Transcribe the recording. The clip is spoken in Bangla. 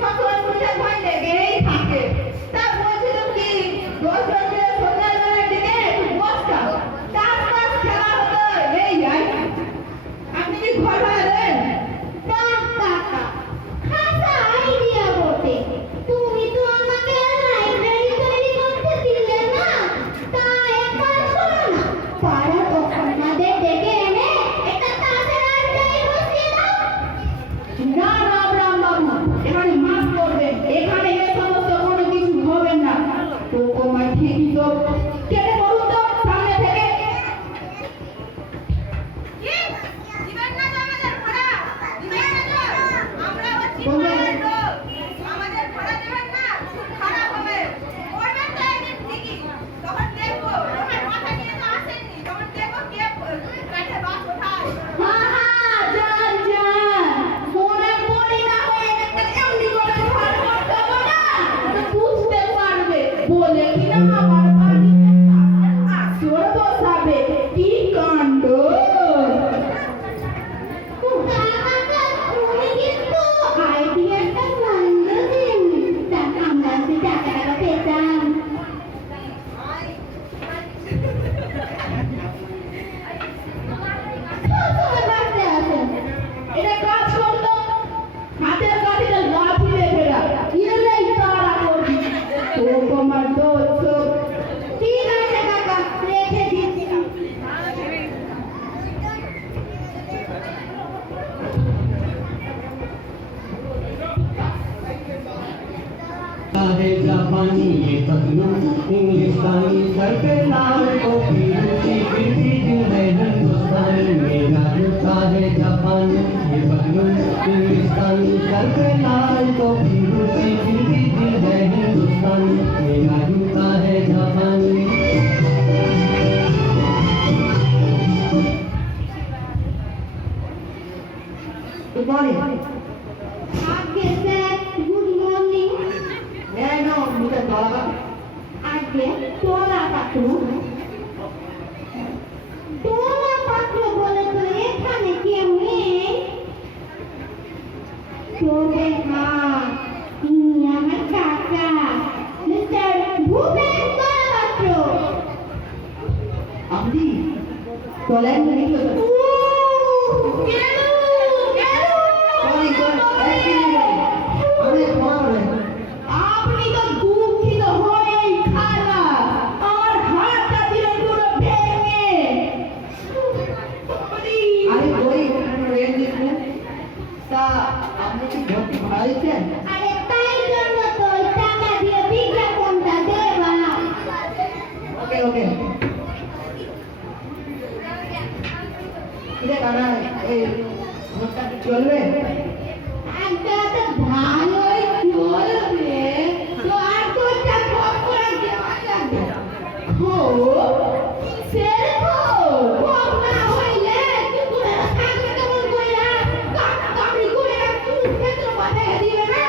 সকল পুলিশের ভয় লেগেই থাকে। তা বলছিল কি দোষকে সন্ধ্যাবেলার দিকে বসটা চাষবাস খেলা হতো এই যাই। আপনি কি ঘর ভাড়ালেন? কাকা খাসা আইডিয়া বটে। তুমি তো আমাকে লাইব্রেরি তৈরি করতে দিলে না, তা এক কাজ করো না, পাড়ার ওখানদের ডেকে এনে একটা তাদের লাইব্রেরি বসিয়ে দাও। না না রামবাবু, এখানে মাফ করবেন, এখানে এ সমস্ত কোনো কিছু হবে না। তো তোমার ঠিকই তো কেটে বলুন তো সামনে থেকে। দিবেন না তো আমাদের ভাড়া, দিবেন না তো আমরা হচ্ছি বলবেন। ভাড়ার লোক, আমাদের ভাড়া দেবেন না, খুব খারাপ হবে। করবেন তো একদিন ঠিকই, তখন দেখবো, তখন মাথা নিয়ে তো আসেননি, তখন দেখবো কে কাঠে বাস ওঠায়। যান যান, মনের পরি না হয়ে একটা এমনি করে ঘর করতে হবে না, তো বুঝতে পারবে। বলে কিনা আমার বাড়িতে আসর বসাবে, কি কাণ্ড। কাকা তুমি কিন্তু আইডিয়াটা মন্দ দিননি, তা আমরা যে টাকাটা পেতাম। তোমার বাড়িতে আছেন এটা কাজ করতো, হাতের কাঠিতে লাঠি রেখে রাখ, এলেই তারা করবি। তো তোমার দোষ। ঠিক আছে কাকা, রেখে দিচ্ছি। है जापानी ये पतलून इंग्लिस्तानी सर पे लाल टोपी ऊंची गिरती दिल है हिंदुस्तानी मेरा जूता है जापानी ये पतलून इंग्लिस्तानी सर पे लाल टोपी ऊंची गिरती दिल है हिंदुस्तानी मेरा जूता है जापानी। Good morning. আগে sir, good morning. No, muchas gracias. আগে তোলা পাত্র, তোলা পাত্র বলে তো এখানে কেউ নেই। তবে হ্যাঁ, ইনি আমার কাকা মিস্টার ভূপেন তোলা পাত্র। আপনি চলেন নাকি? কেন কেন Sorry, আমি পড়াবেন। আপনি তো দুঃখিত হয়েই খালা, আমার হাতটা দিলেন পুরো ভেঙে। আরে ওই ট্রেন দিচ্ছেন, তা আপনি কি ভর্তি ভাড়া দিচ্ছেন? আরে তাই জন্য তো ওই টাকা দিয়ে বিজ্ঞাপনটা দেওয়া। ওকে ওকে। কিরে কানা, এই ভোটটা কি চলবে? একটা তো ভালোই চলবে, তো আর দুটা কম করে দেওয়া যাবে। হো, সেরকম কম না হইলে কি করে থাকবে কেমন কইরা? কামড়ি কইরা তুই ক্ষেত্র পাঠাইয়া দিবে না?